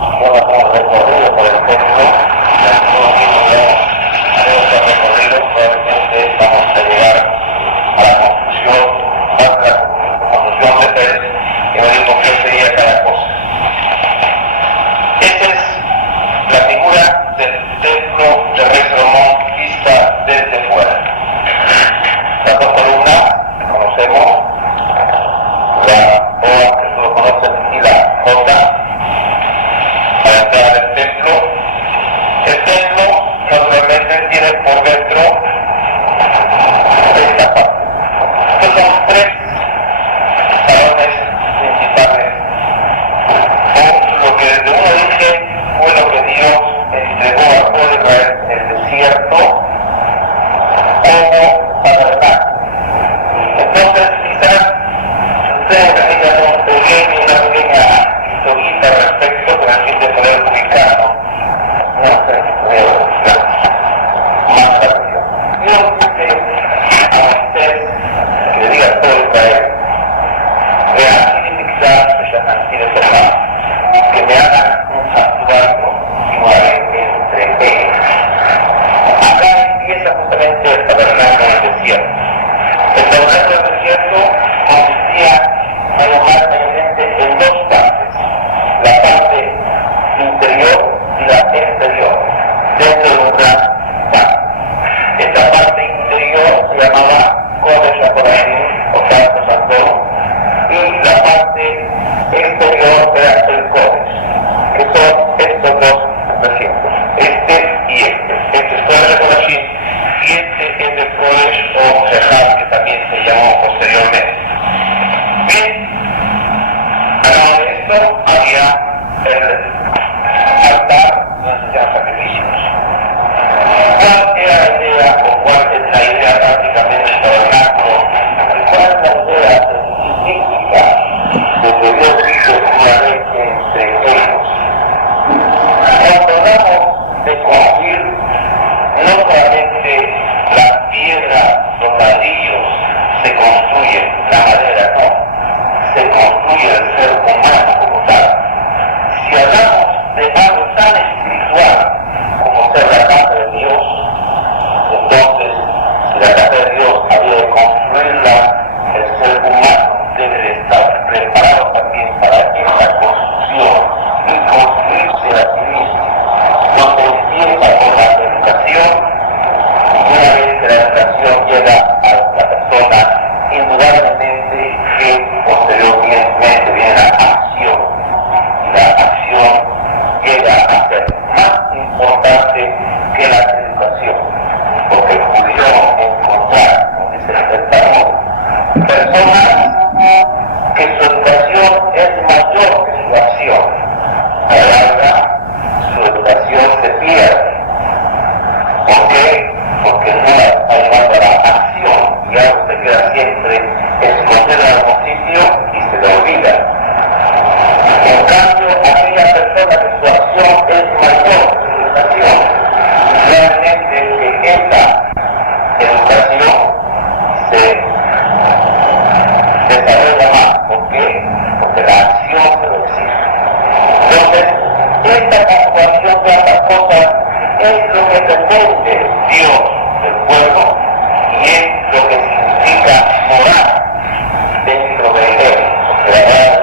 Yo hacemos recorrido por el templo, haremos el recorrido, probablemente vamos a llegar a la conclusión de Pérez, que nos dijo qué sería cada cosa. Esta es la figura del templo de Rey Salomón vista desde fuera. Las dos columnas, que conocemos, la O, que todos conocen, y la J, para entrar al templo. El templo naturalmente tiene por dentro esta parte. Estos son tres salones principales, o lo que desde un origen fue lo que Dios entregó al pueblo de Israel en el desierto como tabernáculo. Entonces quizás ustedes tengan una pequeña historita al respecto con el fin de poder ubicarnos. No sé, más rápido. Dios dice a Moisés que le diga a todo Israel: que me hagan un santuario y moraré entre ellos. Acá empieza justamente el tabernáculo del desierto. El tabernáculo del desierto consistía mayormente en dos partes: la parte interior y la exterior, dentro de un gran pan. Esta parte interior se llamaba Kodesh HaKodashim, o Santo Santorum, y la parte exterior era el Kodesh, que son estos dos recintos, este y este. Este es Kodesh HaKodashim y este es el Kodesh o Sejad, que también se llamó posteriormente. Bien, al lado de esto había el altar donde se hacían sacrificios. ¿Cuál era la idea o cuál es la idea prácticamente del tabernáculo? ¿Cuál es la idea científica de que Dios hizo una ley entre ellos? Cuando hablamos de construir, no solamente la piedra, los ladrillos se construyen, la madera no, se construye el ser humano como tal. Si hablamos de algo tan espiritual como ser la casa de Dios, entonces, si la casa de Dios había de construirla, el ser humano debe de estar preparado también para esta construcción y construirse a sí mismo. Donde empieza con la educación, una vez que la educación llega a la persona, indudablemente que posteriormente viene la acción. Y la acción llega a ser más importante que la educación, porque pudió encontrar, como dice el Talmud, personas que su educación es mayor que su acción. A la larga, su educación se pierde. ¿Por qué? Porque no la está llevando a la acción y algo se queda siempre escondido en algún sitio y se le olvida. En cambio, aquella persona que su acción es mayor que su educación, realmente que esta educación se desarrolla más. ¿Por qué? Porque la acción se lo exige. Entonces, esta conjugación de ambas cosas es lo que pretende Dios del pueblo y es lo que significa morar dentro de él. Porque la palabra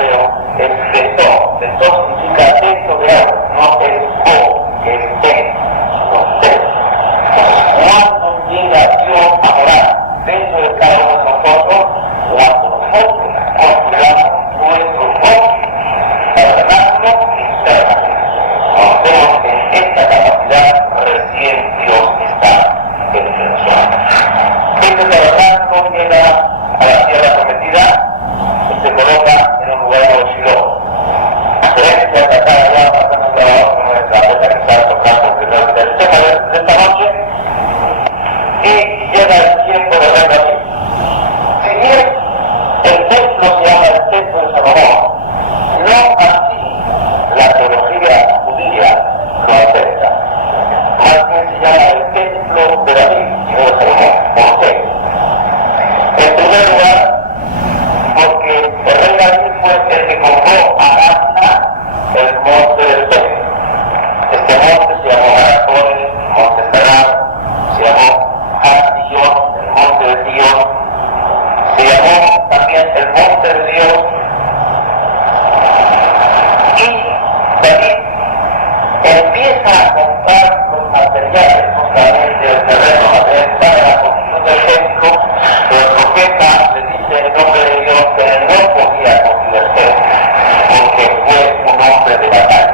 es de todo. De todo significa dentro de algo, no es o, que es en, sino dentro. Cuando llega Dios a morar dentro de cada uno de nosotros, cuando nosotros construyamos nuestro propio tabernáculo interno, conocemos que en esta capacidad recién Dios está empieza a comprar los materiales justamente del terreno para la construcción del templo. El profeta le dice en nombre de Dios que no podía convertir porque fue un hombre de batalla.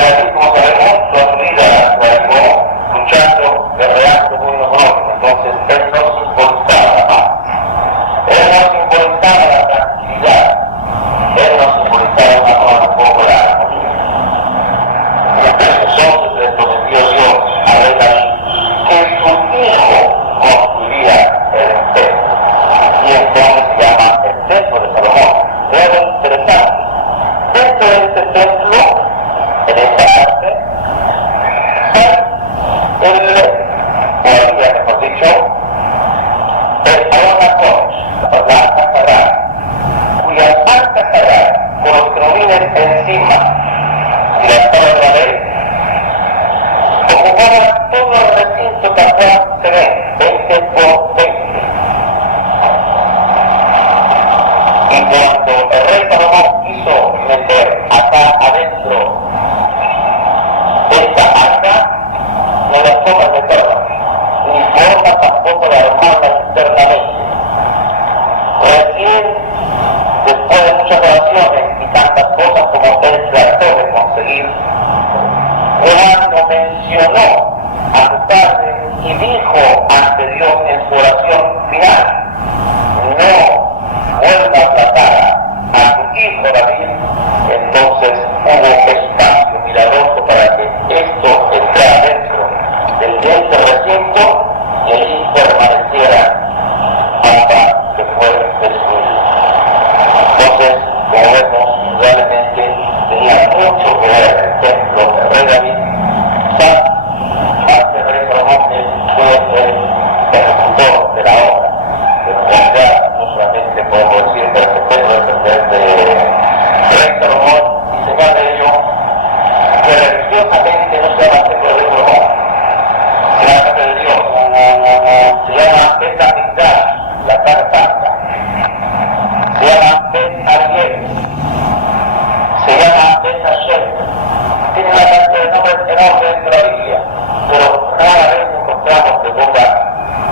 Así como sabemos, su vida la llevó luchando, guerreando muy honor. Entonces él no simbolizaba la paz, él no simbolizaba la tranquilidad, él no simbolizaba una forma un poco la armonía. Entonces le prometió Dios a David que su hijo construiría el templo, y entonces se llama el templo de Salomón. Es algo interesante. Dentro de este templo, en esta parte, había, mejor dicho, el Arona Kodesh, la arca sagrada, cuya arca sagrada, con los querubines encima y la espada de la ley, ocupaba todo el recinto que acá se ve, 20 por 20. Y cuando el rey Salomón quiso meter acá adentro esta arca, no la forma de meterla, ni forma tampoco de armarla internamente. Recién, después de muchas oraciones y tantas cosas como él trató de conseguir, Juan lo mencionó a su padre y dijo ante Dios en su oración final: no vuelvas la cara a tu hijo David. Entonces hubo espacio milagroso para que esto entrara dentro del recinto y allí permaneciera hasta que fue destruido. Entonces, como vemos, realmente tenía mucho que ver el templo del rey David. Más que el rey Salomón fue el ejecutor de la obra, pero en realidad no solamente podemos decir que el templo es de rey Salomón, y señal de ello que religiosamente no se llama templo de Salomón, se llama templo de Dios, se llama Bet Hamikdash, la casa santa, se llama Bet Ariel, se llama Bet Hashem, tiene una cantidad de nombres enormes dentro de la Biblia, pero rara vez encontramos que ponga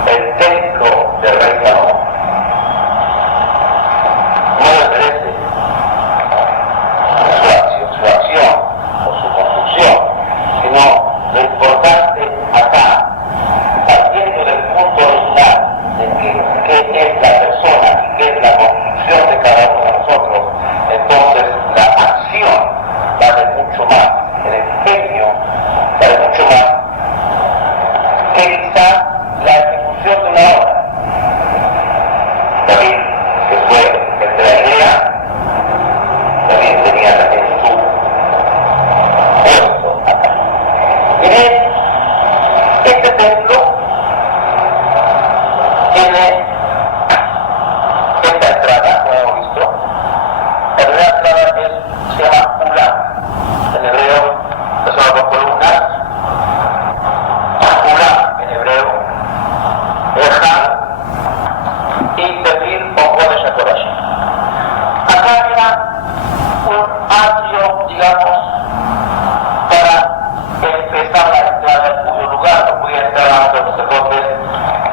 el templo del rey Salomón. No le merece su acción o su construcción, sino lo importante acá, partiendo del punto original de qué es la persona y qué es la construcción de cada uno de nosotros. Entonces la acción vale mucho más, el empeño vale mucho más que quizás la ejecución de una obra. David, que fue el de la idea, David tenía también su puesto acá. Y bien, este templo tiene esta entrada, como hemos visto. La primera entrada se llama Ulam, en hebreo, que son las dos columnas. Ulam en hebreo, Ejal y David o Kodesh HaKodashim. Acá era un atrio, digamos, para empezar la entrada en cuyo lugar no podía entrar a los sacerdotes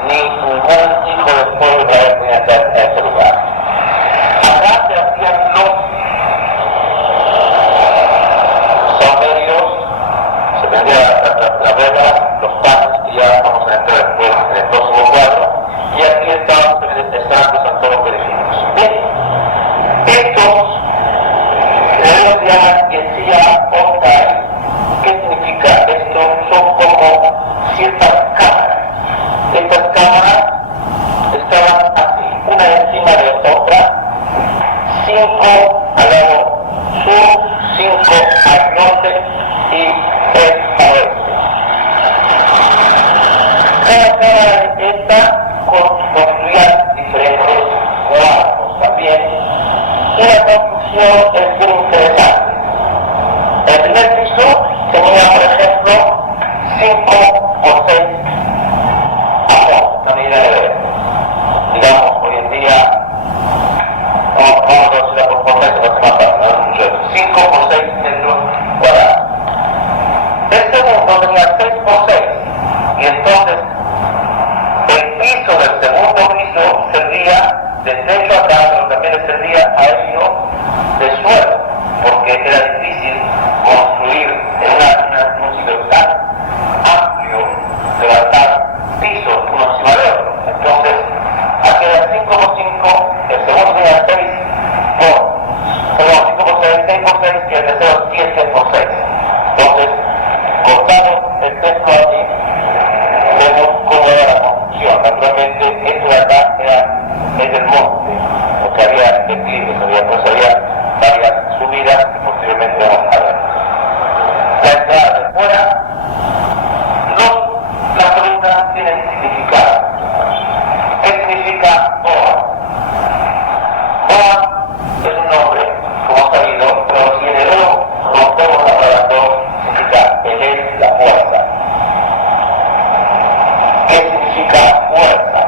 ni ningún hijo del pueblo de Israel podía entrar en ese lugar. Acá se hacían los saumerios, se vendían las velas, los panes, que ya vamos a entrar después en el próximo cuadro, y aquí estaban estando todos los beneficios. Bien, estos ellos llaman Yetzia Otai. ¿Qué significa esto? Son como ciertas cámaras. Estas cámaras estaban así, una encima de otra, 5 al lado sur, 5 al norte y 3 al oeste. Cada cámara de esta construía diferentes cuartos también, y la construcción es bien interesante. El primer piso tenía, por ejemplo, 5 o 6 amor, una medida de, digamos, hoy en día, vamos a decirla por potencia, no se mata, 5 o 6 metros solo tenía 6 por 6, y entonces el piso del segundo piso servía de techo acá, pero también le servía a ellos de suelo, porque era difícil construir en un sitio tan amplio, levantar pisos uno encima de otro. Entonces, aquí era 5 por 5, el segundo tenía 6 por 6, y el tercero 7 por 6. Entonces, cortado el templo así, vemos cómo era la construcción. Naturalmente, esto de acá es el monte, porque había declives, había varias subidas que posteriormente vamos a ver. La entrada de fuera, las columnas tienen significado. ¿Qué significa Boaz? Boaz es un nombre, como sabido, pero si en hebreo rompemos la palabra Boaz, significa él es la fuerza. ¿Qué significa fuerza?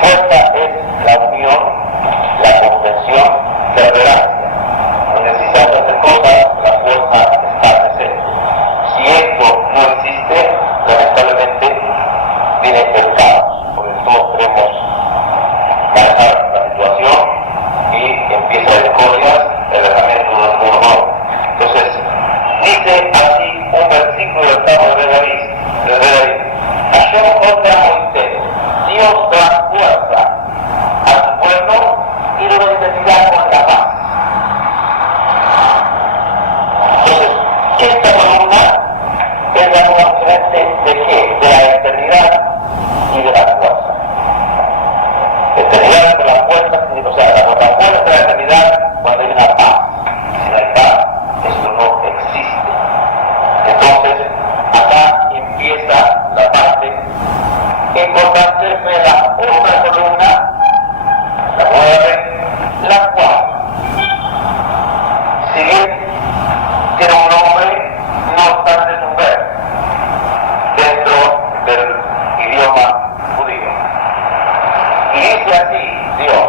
Fuerza es la unión, la convención, la tolerancia. Donde si se hacen cosas, la fuerza está presente. Si esto no existe, lamentablemente viene el caos, porque todos queremos manejar la situación y empieza la discordia, el derramamiento de un nuevo. Entonces, dice así un versículo del Salmo de David, Hashem otra Moisés, Dios da fuerza a su pueblo y lo bendecirá con la paz. Entonces, esta columna es la nueva fuente de qué? De la eternidad y de la fuerza. Eternidad de la fuerza, o sea, la fuerza de la eternidad cuando hay una paz. Si no hay paz, esto no existe. Entonces, acá empieza la parte importante de la otra columna, la 9, la cual, si bien tiene un nombre, no obstante es un verbo dentro del idioma judío. Y dice así Dios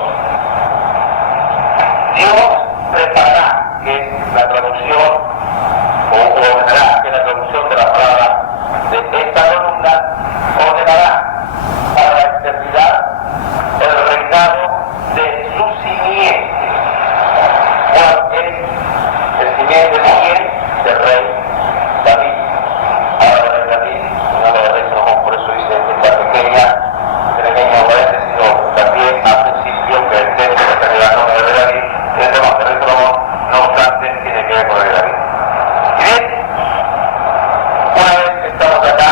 preparará, que es la traducción, o ordenará, que es la traducción de la palabra de esta columna, ordenará para la eternidad el reinado de su simiente. ¿Cuál es el simiente de quién? Del rey David. Ahora el rey David, no lo rey Salomón, por eso dice esta pequeña paréntesis, también al principio que el texto de la eternidad no es de David, es de rey Salomón, no obstante tiene que ver con el rey David. Y bien, una vez que estamos acá,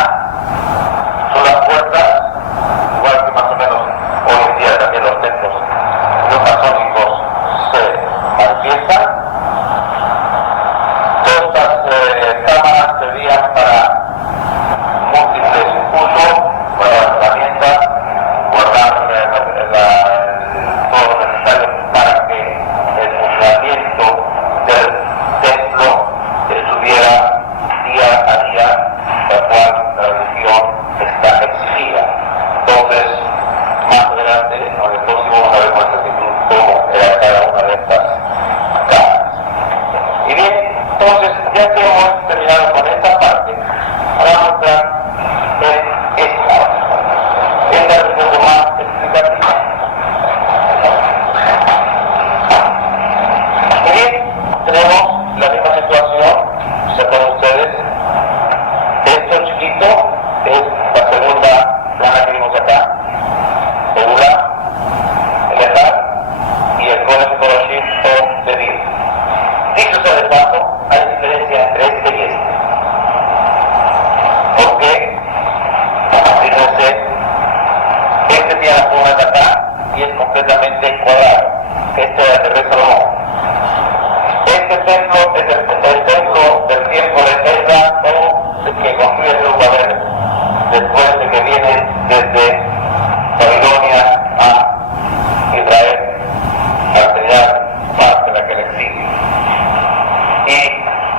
son las puertas, igual que más o menos hoy en día también los templos neoplastónicos se manifiestan. Todas estas cámaras servían para múltiples usos, guardar herramientas, guardar todo lo necesario para que el funcionamiento del templo estuviera día a día, la cual la religión está exigida. Entonces, más adelante, en el próximo, vamos a ver con exactitud cómo era cada una de estas cámaras. Y bien, entonces, ya que hemos terminado con esta parte, ahora vamos a entrar en esta. Esta es un poco más explicativa. Y bien, tenemos la misma situación, se acuerdan ustedes. Esto chiquito es la segunda plana que vimos acá. El Ula, el Edad y el Kodesh Koroshim o Dedir. Dicho sea de paso, hay diferencia entre este y este. ¿Por qué? Fíjense, este tiene las formas de acá y es completamente cuadrado. Este es el rey Salomón. Este templo es el templo del tiempo de Ezra o que construye Zorobabel después de que viene desde Babilonia a Israel a tener parte de aquel exilio. Y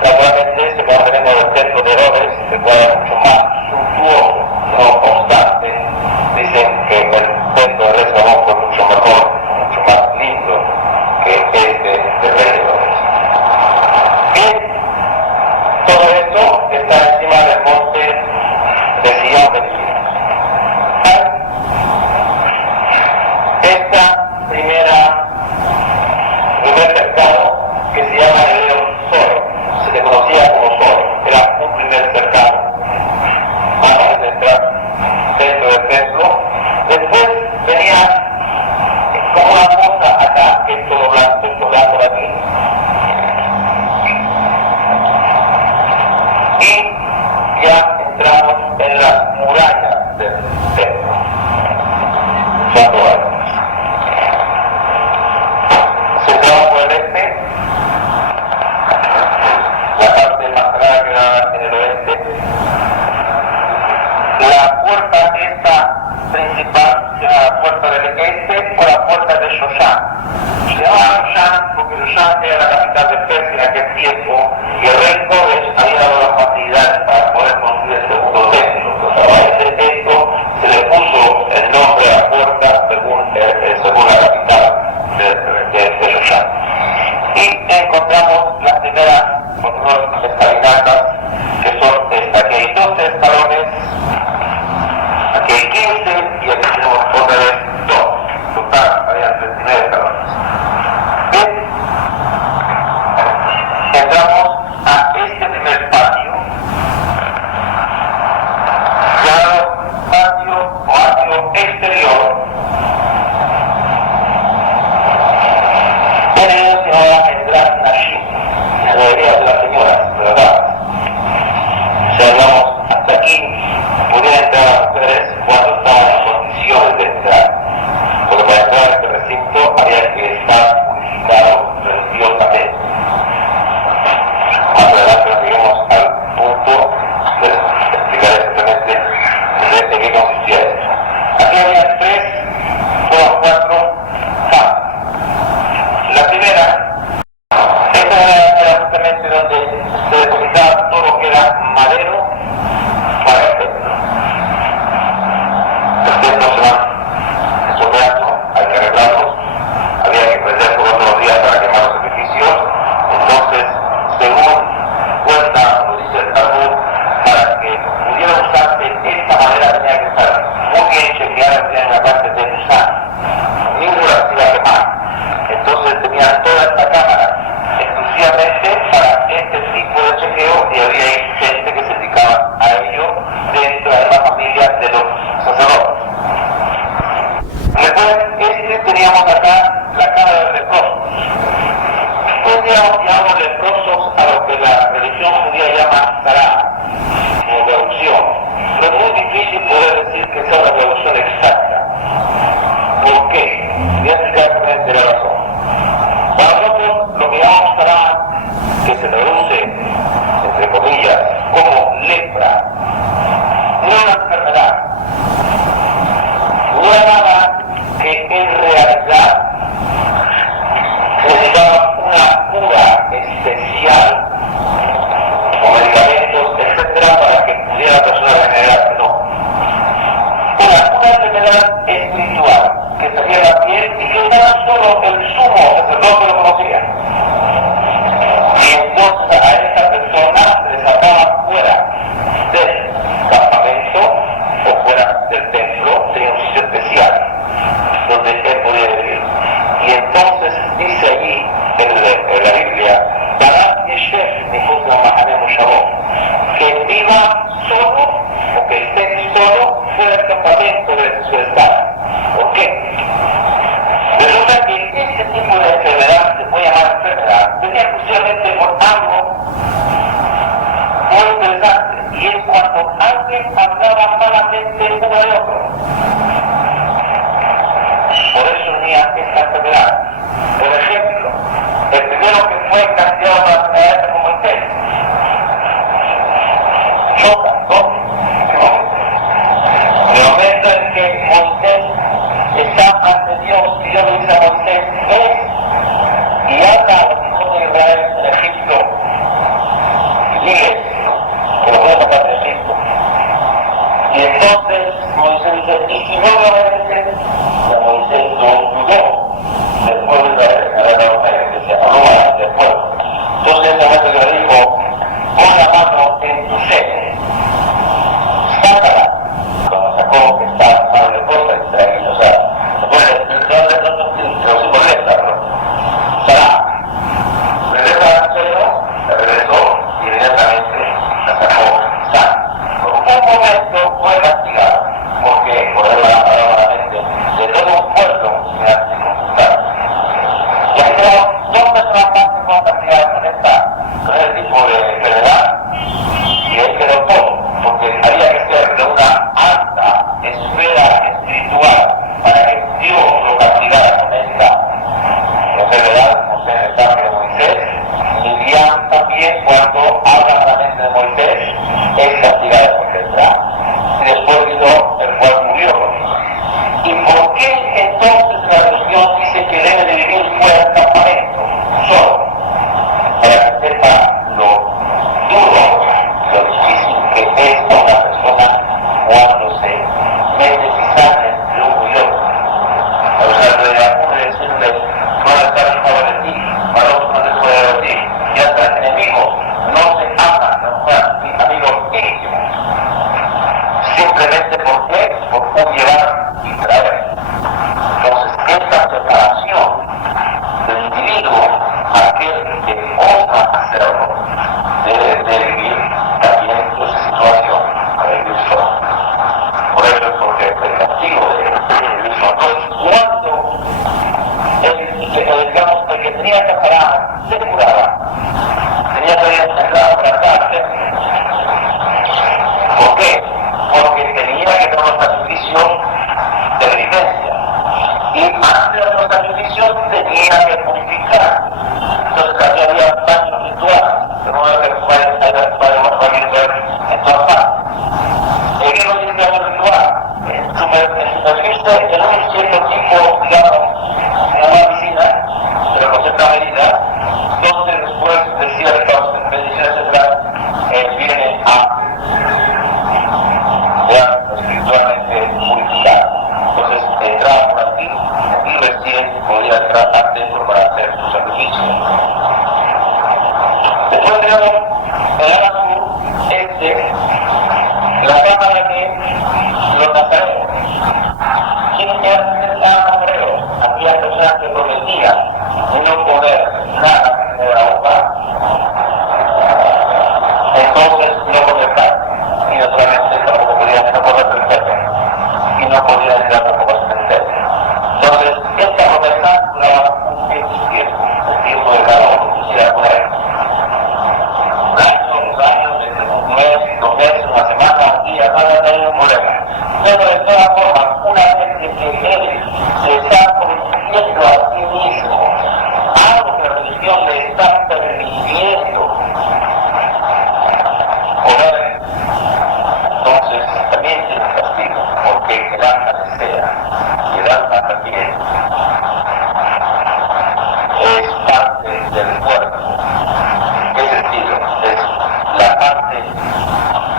naturalmente se va teniendo el templo de Herodes, el cual es mucho más suntuoso, no obstante, dicen que el templo de Salomón fue mucho mejor, mucho más lindo que este de rey Herodes. fiesta principal, se llama la puerta del este o la puerta de Shoshan. Se llamaba Shoshan porque Shoshan era la capital de Persia en aquel tiempo y el rey Koresh había dado las facilidades para poder construir el segundo templo. Entonces, a esto se le puso el nombre a la puerta según la capital de Shoshan. Y encontramos las primeras escalinatas, que son aquí hay 12 escalones, aquí hay 15 y aquí tenemos otra vez 2. Total, había 39 escalones. Bien, entramos a este primer patio, llamado patio exterior. En ello se llama Endrat Nashim, la mayoría de las señoras, de verdad. Si hablamos hasta aquí, podían entrar las mujeres cuando estaban en condiciones de entrar, porque para entrar a este recinto había que estar purificado religiosamente. Más adelante nos lleguemos al punto de explicar exactamente de qué consistía esto. Aquí había 3 o 4 camas. La primera, esta era justamente donde se depositaba todo lo que era madero para el templo. Los templos se van estropeando, hay que arreglarlos, había que prender todos los días para quemar los sacrificios. Entonces, según cuenta, lo dice el Talmud, para que pudiera usarse esta madera tenía que estar muy bien chequeada, tenía una parte de gusano, ninguna se iba a quemar. Entonces tenían toda esta cámara exclusivamente para este tipo de chequeo y había gente que se dedicaba a ello dentro de la familia de los sacerdotes. Después teníamos acá la cámara de leprosos. Hoy día llamamos leprosos a lo que la religión judía llama Sará, como traducción, pero es muy difícil poder decir que sea una traducción exacta. ¿Por qué? Voy a explicar exactamente la razón. Para nosotros, lo que llamamos Sará, que se traduce, entre comillas, como lepra, no era una enfermedad, no era nada que en realidad necesitaba una cura especial, o medicamentos, etcétera, para que pudiera la persona regenerarse, no. Era una enfermedad espiritual que salía de la piel y que era solo el sumo sacerdote lo conocía. Y entonces a esa persona se le sacaba fuera del campamento o fuera del templo, tenía un sitio especial donde él podía vivir. Y entonces dice allí en la Biblia, que viva solo o que esté solo fuera del campamento de su estado. ¿Por qué? Resulta que este tipo de enfermedad, se puede llamar enfermedad, venía exclusivamente por algo muy interesante, y es cuando alguien hablaba malamente uno de otro. Por eso unía esta enfermedad. Por ejemplo, el primero que fue castigado por la enfermedad como Moisés. Choca, ¿no? El momento en que Moisés está ante Dios y Dios le dice a Moisés, ves y habla a los hijos de Israel en Egipto y diles que lo voy a sacar de Egipto. Y entonces Moisés dice, ¿y si no lo obedecen? Y Moisés lo dudó del pueblo de Israel, que se habló del pueblo. Entonces en ese momento le dijo, pon la mano en tu seno, sácala. Cuando sacó que estaba mano de cosa, Israel, o sea, no se molesta, ¿no? Sará, regresa al seno, se regresó y inmediatamente la sacó sana. Por un momento fue castigado, porque por la mente de todo un pueblo se ha circunstado. Y ahí tenemos 2 personas más que fueron castigadas con este tipo de enfermedad, y él quedó todo, porque había que ser de una alta esfera espiritual para que Dios lo castigara con esta enfermedad, como sea en el caso de Moisés. Miriam también, cuando habla malamente de Moisés, es castigada por letra. Y después vino el pueblo Entonces la religión dice que debe de vivir fuera del campamento, solo, para que sepa lo duro, lo difícil que es para una persona cuando se mete cizañas entre uno y otro. O sea, de uno decirle, no va a estar hijo de ti, para otro no se puede decir, ya están enemigos, no se aman, no son amigos íntimos. Simplemente porque por un llevar y traer. Entonces, esta separación del individuo, aquel que osa hacerlo, debe de vivir también esa situación a vivir solo. Por eso es porque el castigo de vivir solo. Entonces, cuando digamos, el que tenía esta parada se curaba, tenía que ir entrada para atrás. ¿Por qué? Porque tenía que dar un sacrificio de penitencia. Y antes de los sacrificios tenía que purificar. Entonces aquí había baños rituales, que no había que jugar en todas partes. ¿Qué no tiene que haber ritual? En su superficie, en un cierto tipo, digamos, en una piscina, pero con cierta medida, donde después de ciertas bendiciones etc. viene a espiritualmente purificado. Entonces entraba por aquí y recién podía entrar adentro para hacer su sacrificio. Después tenemos el ala sur, la cámara de los nazareos. ¿Quiénes eran los nazareos? Aquellas personas que prometían no poner nada de la boca, entonces no poner carne, y naturalmente tampoco podían no poner perfecto, y no podían entrar tampoco a cementerio. Entonces, esta promesa duraba un tiempo, el tiempo de cada uno quisiera poner. Un año, 9, 2 meses, una semana, un día, nada, no hay ningún problema. Pero de todas formas, una vez que él se está convirtiendo a sí mismo, algo que la religión le está permitiendo poner, entonces también tiene castigo, porque el alma desea, y el alma también es parte del cuerpo. ¿Qué sentido? Es la parte de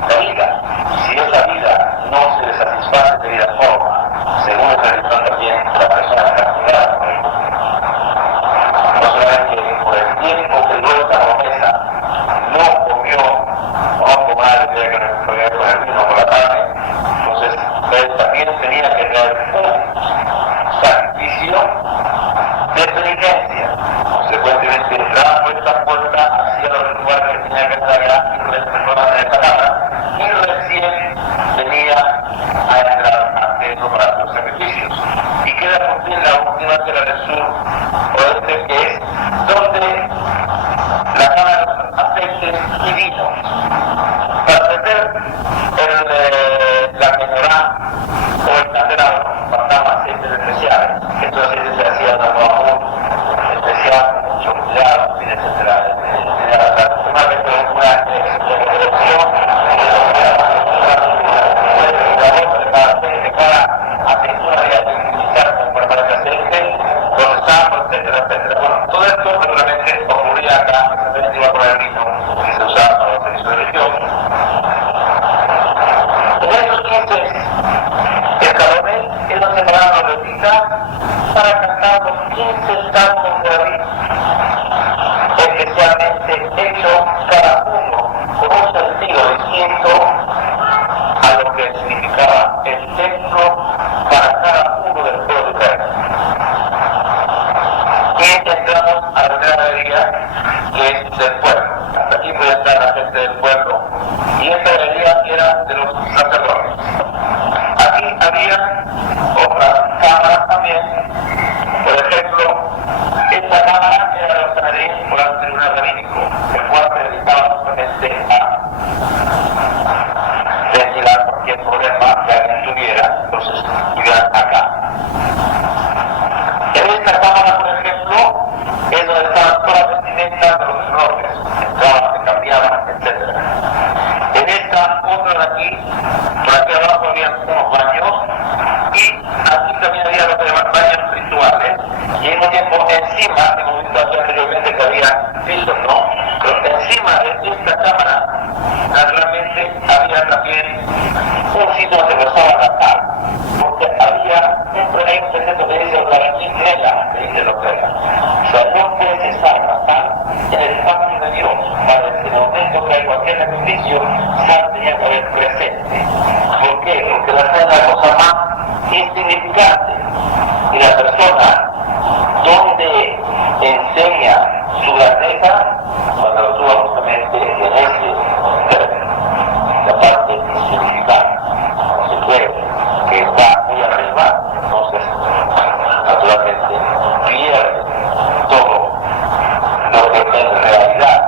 la vida. Si esa vida no se le satisface de vida forma, según la religión también, la persona es castigada por ello. No solamente por el tiempo que duró esta promesa, no comió, no comer, tenía que responder con el vino por la tarde, entonces él también tenía que tener un sacrificio de penitencia. Consecuentemente, la puerta hacia los lugares que tenía que estar allá y personas en esta cámara, y recién venía a entrar adentro para los sacrificios. Y queda por fin la última que era del sur oeste, que es donde la cámara de los aceites divinos. Para meter la menorá o el candelabro, faltaban aceites especiales. Estos aceites se hacían a vapor especial, mucho cuidado, etc. Normalmente es una excepción de cada aceituna de utilizar para el aceite, procesado, etc. Bueno, todo esto naturalmente ocurría acá, especialmente iba por el vino que se usaba para los servicios religiosos. En esos 15 escalones, ellos separaron los levitas para cantar los 15 salmos de David, especialmente hechos cada uno con un sentido distinto a lo que significaba el templo para cada uno del pueblo de Israel. Y entramos a la primera galería, que es del pueblo. Hasta aquí puede estar la gente del pueblo, y esta galería era de los sacerdotes. Aquí había otras cámaras también. Por ejemplo, esta cámara era de los Sanedrín por el tribunal rabínico, el cual se dedicaba justamente a ventilar cualquier problema que alguien tuviera, entonces iban acá. En esta cámara, por ejemplo, es donde estaban todas las vestimentas de los sacerdotes, entraban, se cambiaban, etc. En esta otra de aquí, por aquí abajo había unos baños, y aquí también había lo que llaman baños y al mismo tiempo encima, hemos visto anteriormente que había pisos, ¿no? Pero encima de esta cámara, naturalmente, había también un sitio donde se posaba la sal, porque siempre hay un secreto que dice para mí crela, que dice lo crela. O sea, no puede cesar la sal en el pacto de Dios, para que en el momento que hay cualquier sacrificio, sal tenía que haber presente. ¿Por qué? Porque la sal es la cosa más insignificante, y la persona donde enseña su grandeza, cuando lo tuvo justamente en ese término, la parte insignificante, se cree que está muy arriba, entonces naturalmente pierde todo lo que en realidad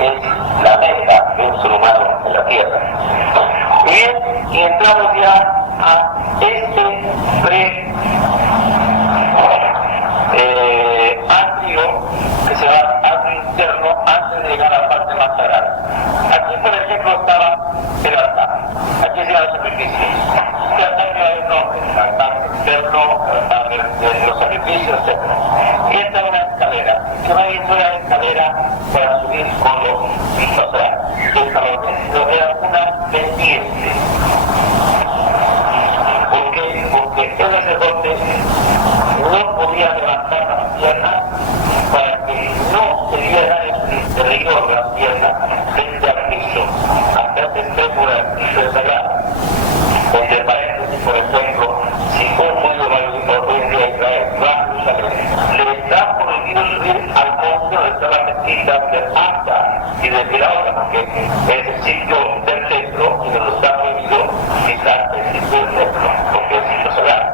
es la meta de un ser humano en la tierra. Bien, y entramos ya a este atrio, que se llama atrio interno, antes de llegar a la parte más sagrada. Aquí, por ejemplo, estaba el altar. Aquí se llama el sacrificio. Este altar lleva el nombre, el altar externo, el altar de los sacrificios, etc. Y esta es una escalera. Se va a ir una escalera para subir con los, o sea, escalones, sino era una pendiente. ¿Por qué? Porque el sacerdote no podía levantar las piernas para que no se viera el interior de las piernas frente al piso, hasta esté por el piso sagrado. Entre paréntesis, por ejemplo, si un judío va hoy en día a Israel, va a Jerusalén, le está prohibido subir al monte donde está la mezquita de Asa y de Filadelfia, porque es el sitio del templo y donde está prohibido pisar el sitio del templo, porque es el sitio sagrado.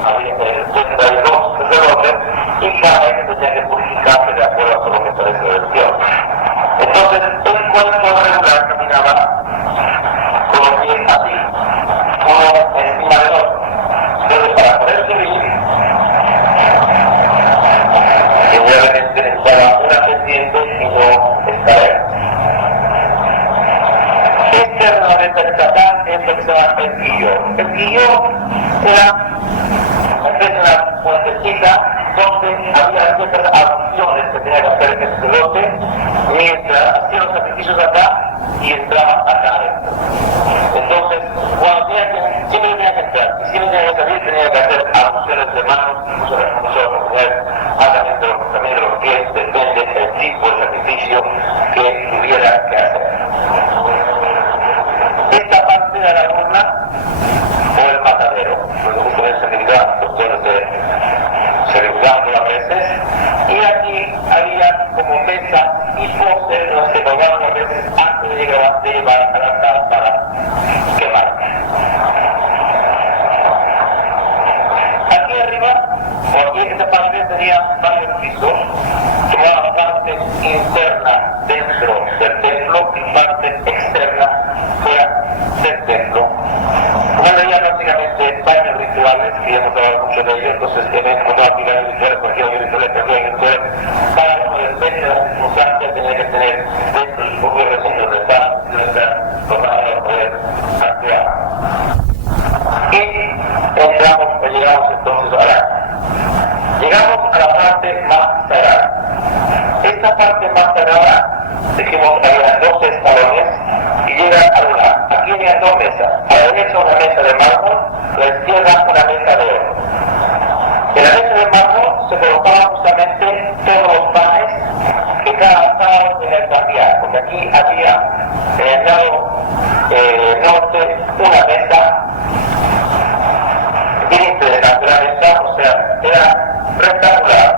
Había 32 sacerdotes y cada vez tenía que purificarse de acuerdo a lo que parece la religión. Entonces, el cuerpo regular caminaba con los pies así, uno encima del otro. Entonces, para poder subir, obviamente necesitaba una pendiente y no escaleras. Este realmente destacar es lo que se llama el guillón. El guillón era una puentecita donde había ciertas acciones que tenía que hacer el sacerdote mientras hacía los sacrificios acá y entraba acá adentro. Entonces, cuando siempre tenía que entrar y siempre tenía que salir, tenía que hacer alusiones de manos, incluso de mujer, también de los pies, depende del tipo de sacrificio que tuviera que hacer. Esta parte de la urna o el matadero, lo que ustedes sacrificaban, se realizaban a veces, y aquí había como mesa y postes donde se colgaban a veces antes de llevar al altar para quemar. Aquí arriba, o aquí en esta parte tenía varios pisos, tomaba parte interna dentro del templo y parte externa fuera del templo. Bueno, ya prácticamente varios rituales, que ya hemos hablado mucho de ellos, entonces tienen como aplicar rituales, cualquier ritual, cada uno depende de las circunstancias, tenía que tener dentro de su propio recinto donde está para poder actuar. Y llegamos entonces llegamos a la parte más sagrada. Esta parte más sagrada, dijimos que había 12 escalones y llega a una. Aquí había dos mesas. A la derecha una mesa de mármol, a la izquierda una mesa de oro. En la mesa de mármol se colocaban justamente todos los panes que cada sábado tenía que cambiar, porque aquí había en el lado norte una mesa libre de naturaleza, o sea, era rectangular.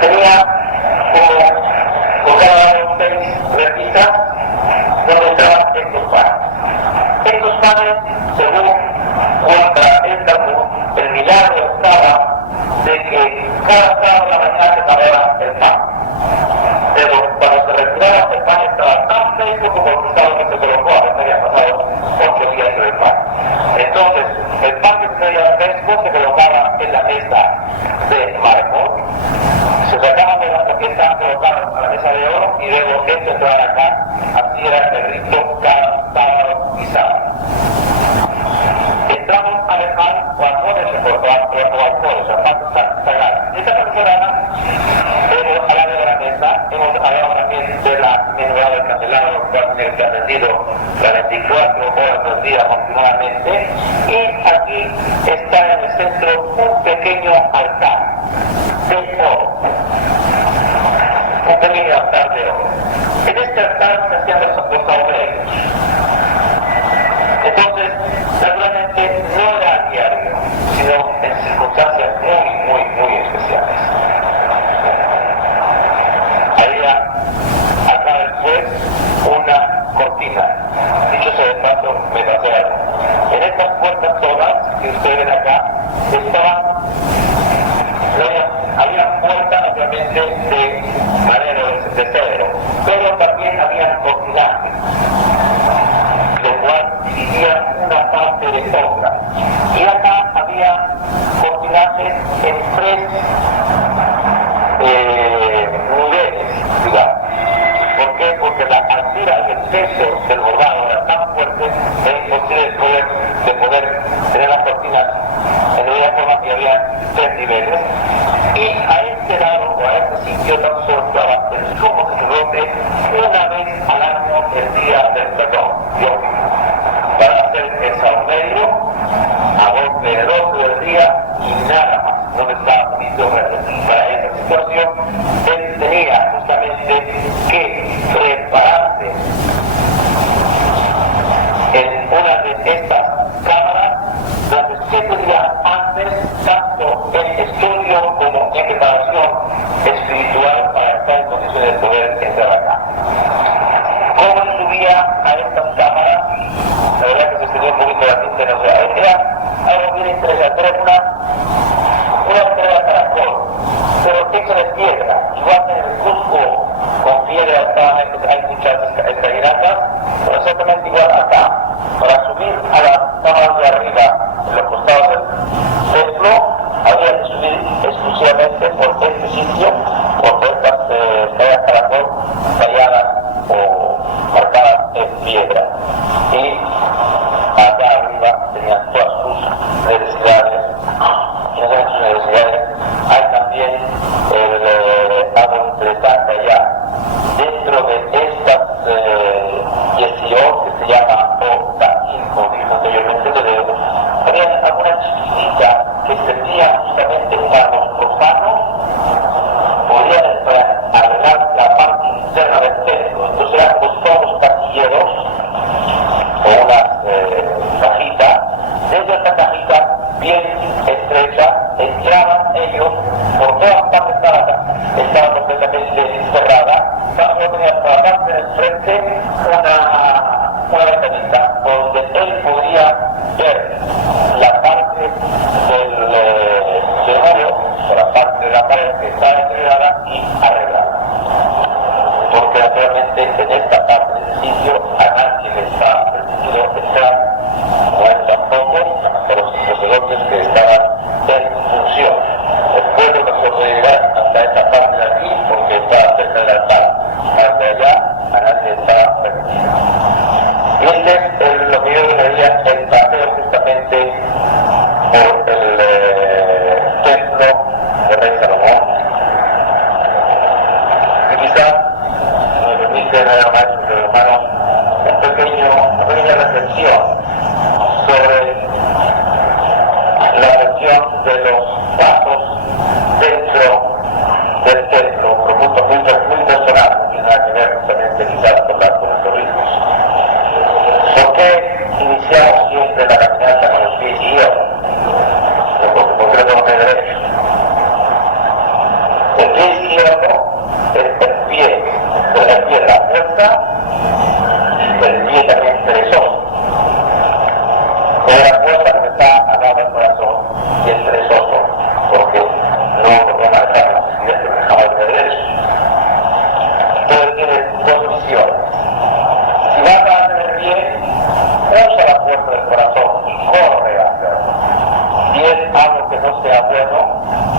Tenía como cada lado 6 repisas donde entraban estos panes. Estos panes, según cuenta el Talmud, el milagro estaba de que cada sábado a la mañana se cambiaba el pan. Pero cuando se retiraba el pan estaba tan fresco como el sábado que se colocó, a veces había pasado 8 días en el pan. Entonces, el pan que se veía fresco se colocaba en la mesa de mármol, se sacaban de la chaqueta, colocaban a la mesa de oro y luego esto entraba acá. Así era el rito cada sábado y sábado. Entramos al mal o alcoholes o alcoholes, o partes sagradas. Esta temporada hemos hablado de la mesa, hemos hablado también de la menorá del candelabro, el cual tiene que ser rendido las 24 horas del día continuamente, y aquí está en el centro un pequeño altar de oro, un pequeño altar de oro. En este altar se hacían los saumerios. Entonces, naturalmente no era a diario, sino en circunstancias muy especiales. Había acá después una cortina, dicho sea de paso, metrasera. En estas puertas todas que ustedes ven acá, había puertas obviamente de madera de cedro, pero también había cortinajes, lo cual dividía una parte de otra. Y acá había cortinajes en tres niveles, digamos. ¿Por qué? Porque la altura y el peso del bordado era tan fuerte que era imposible de poder tener las cortinas en la misma forma que había tres niveles. Y a este lado o a este sitio tan solo estaba el sumo sacerdote una vez al año el día del perdón, para hacer el saumerio a golpe de 12 del día y nada más, no estaba permitido verlo. Y para esa situación él tenía justamente que prepararse en una de estas cámaras donde 7 días antes, tanto en estudio como en preparación espiritual para estar en condiciones de poder entrar acá. ¿Cómo él subía a estas cámaras? La verdad que se extendió un poquito la tinta, no sé, era algo bien interesante, era una estrella caracol, pero hecha de piedra. Igual en el Cusco con piedra hay muchas escalinatas, pero exactamente igual acá. Para subir a las cámaras de arriba, en los costados del templo, había que subir exclusivamente por este sitio, por estas estrellas caracol talladas o marcadas en piedra. Y acá arriba tenían todas sus necesidades. Y en esas necesidades hay también algo interesante allá. Dentro de estas 18 que se llama Otaín, como dije anteriormente, había alguna chiquitita que servía justamente para los profanos, podían arreglar la parte interna del templo. Entonces eran como todos los taquilleros o unas cajitas. Dentro de esta cajita bien estrecha entraban ellos por todas partes, estaba completamente cerrada. Solo tenía por la parte del frente una ventanita donde él podría ver la parte del muro o la parte de la pared que estaba entregada y arreglada. Porque naturalmente en esta parte del sitio a nadie le estaba permitido entrar, no él tampoco, hasta los sacerdotes que estaban en función. El pueblo no se puede llegar hasta esta parte de aquí porque está cerca del altar. Hasta allá a nadie está permitido. Y este es lo que yo veía el paseo justamente por el templo del rey Salomón. Y quizás me permite hermanos, una pequeña reflexión sobre la cuestión de los pasos dentro del templo, por puntos muy personales, no tiene nada que ver justamente quizás con los corrijos. ¿Por qué iniciamos siempre la caminata con los pies izquierdos? Porque lo tengo que derecho. El pie izquierdo es el pie de la fuerza, el pie también perezoso. Es la fuerza que está al lado del corazón y el perezoso, porque no marcar la necesidad que dejamos de derecho. Entonces tiene dos misiones. Si vas a hacer el bien, usa la fuerza del corazón y corre a hacerlo. Si es algo que no sea bueno,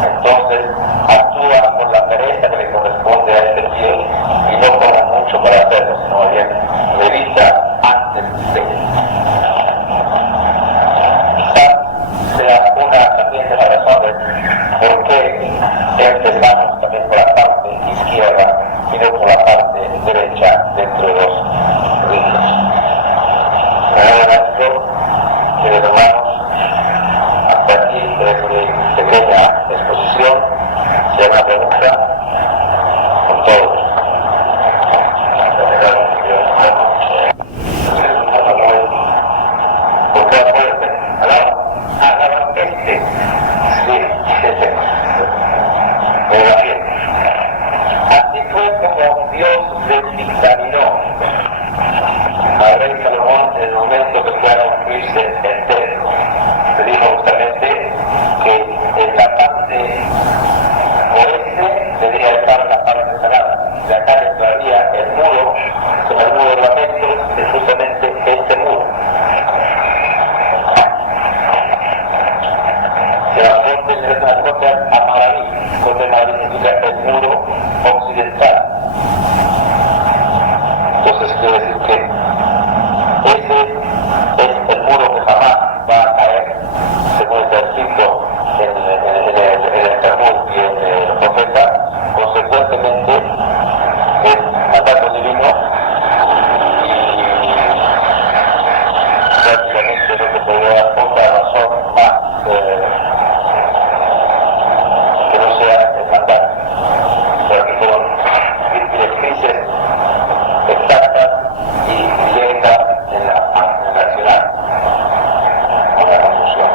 entonces actúa con la pereza que le corresponde a este pie y no como mucho para hacerlo. parte derecha dentro de los ríos. Queridos hermanos, hasta aquí mi pequeña exposición. Si hay una pregunta, con todo. Así fue como Dios les dictaminó al rey Salomón en el momento que fue a construirse el templo. Se dijo justamente que en la parte oeste debería estar la parte sagrada. De acá entraría el muro, con el muro de lamentos, es justamente este muro. Se va a poner una cosa a Maraví. Corte de Madrid significa el muro occidental. Entonces quiere decir que ese es el muro que jamás va a caer, según está escrito en el Talmud y en el profeta. Consecuentemente, es mandato divino y prácticamente no se podría dar otra razón más que no sea el mandato, porque con directrices exactas y directas en la nacional, con la construcción.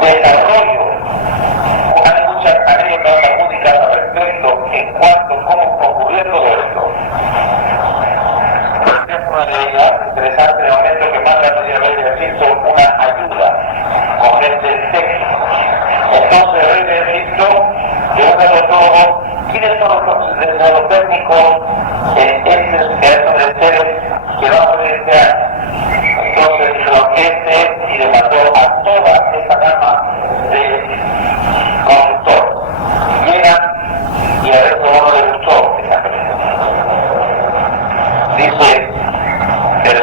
Desarrollo. Hay muchas anécdotas músicas al respecto ejemplo, en cuanto a cómo ocurrió todo esto. Por ejemplo, una de ellas, interesante, en el momento que manda a Rey de Egipto una ayuda con gente técnica. Entonces el rey de Egipto pregunta a todos, ¿quiénes son los técnicos en estos seres que vamos a ver este año? Entonces dijo y le mandó a toda esa gama de consultores. Llegan y a veces uno le gustó esa presentación. Dice el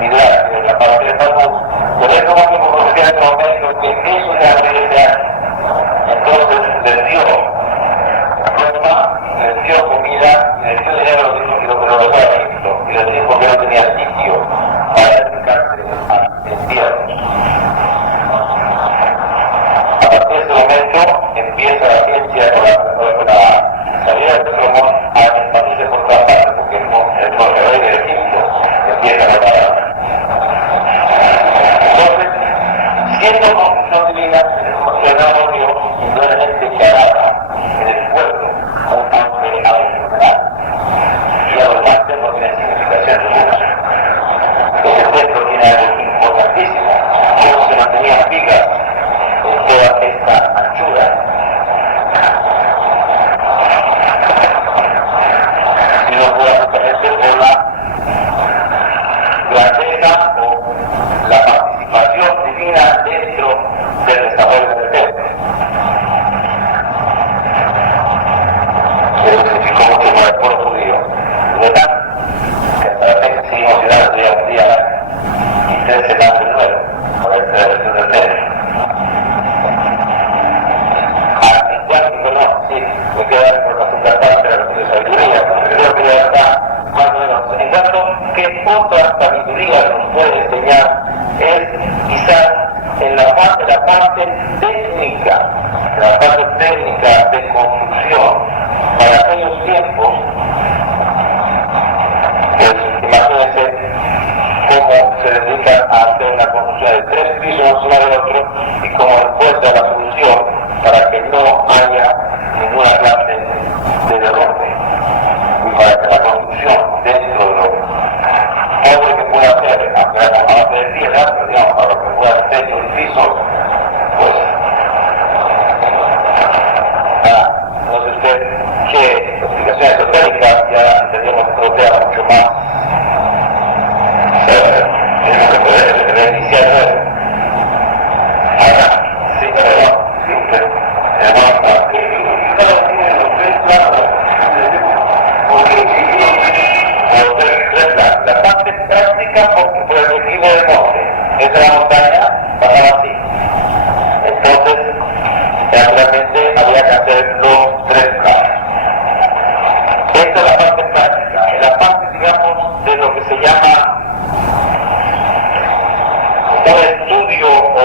Midrash de la parte de Talmud, por eso vamos a conocer a los médicos que eso es la ley de año. Entonces les dio ropa, les dio comida y les dio dinero y lo dejó a Egipto. Y les dijo que no tenía sitio para dedicarse al entierro. A partir de ese momento empieza la ciencia con la salida de Salomón a expandirse por todas partes, porque el rey de Egipto empieza a preparar. Entonces, siendo confusión divina, el nuevo Dios indudablemente se agrada en el pueblo un hambre a la enfermedad. Y además no tiene significación ninguna. Ese pueblo tiene algo importantísimo. Cómo se mantenían vigas en toda esta anchura. Si no puedo justamente por la grandeza o la participación divina dentro del desarrollo del templo. Eso significó mucho para el pueblo judío. ¿Verdad? Que hasta la fecha seguimos llegando día a día y ustedes se dan de nuevo por esta versión del templo. En cuanto no, sí, me queda por la segunda parte de la versión de sabiduría, porque creo que ya está más o menos. En cuanto que otra sabiduría nos puede enseñar es quizás en la parte técnica, de construcción, para aquellos tiempos, pues imagínense cómo se dedican a hacer una construcción de 3 pisos encima del otro y cómo encuentra la solución para que no haya ninguna clase de derrumbe y para que la construcción dentro de todo lo que pueda hacer, a base de piedra, pero digamos, para lo que pueda hacer dentro del piso, pues no sé usted qué explicaciones esotéricas, ya entendemos que todo queda mucho más tenemos que poder reiniciar nuevo. Ahora, sí, pero siempre la parte práctica por el objetivo del monte, esa es la montaña, pasaba así. Entonces, naturalmente había que hacer los 3 planos. Esta es la parte práctica. En la parte, digamos, de lo que se llama un estudio o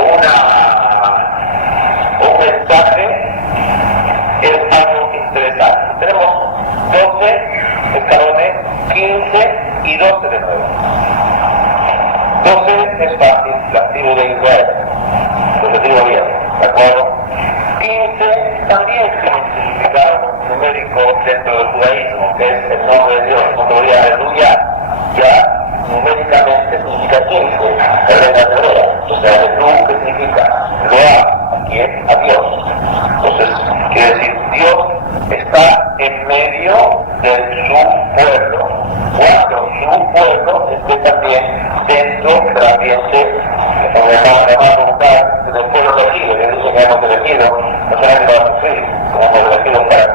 un mensaje, es algo interesante. Tenemos 12 escalones, 15 y 12 de nuevo. 12 es fácil, la tribu de Israel, lo que digo bien, ¿de acuerdo? 15 también tiene un significado numérico dentro del judaísmo, que es el nombre de Dios, no podría aleluya, ya numéricamente significa 15, el reino de Hebrea. Entonces, aleluya, ¿qué significa? Loa, ¿a quién? A Dios. Entonces, quiere decir, Dios está en medio de su pueblo, cuando su pueblo esté también dentro del ambiente del pueblo elegido. Yo dije que hemos elegido, no solamente va a sufrir, como hemos elegido para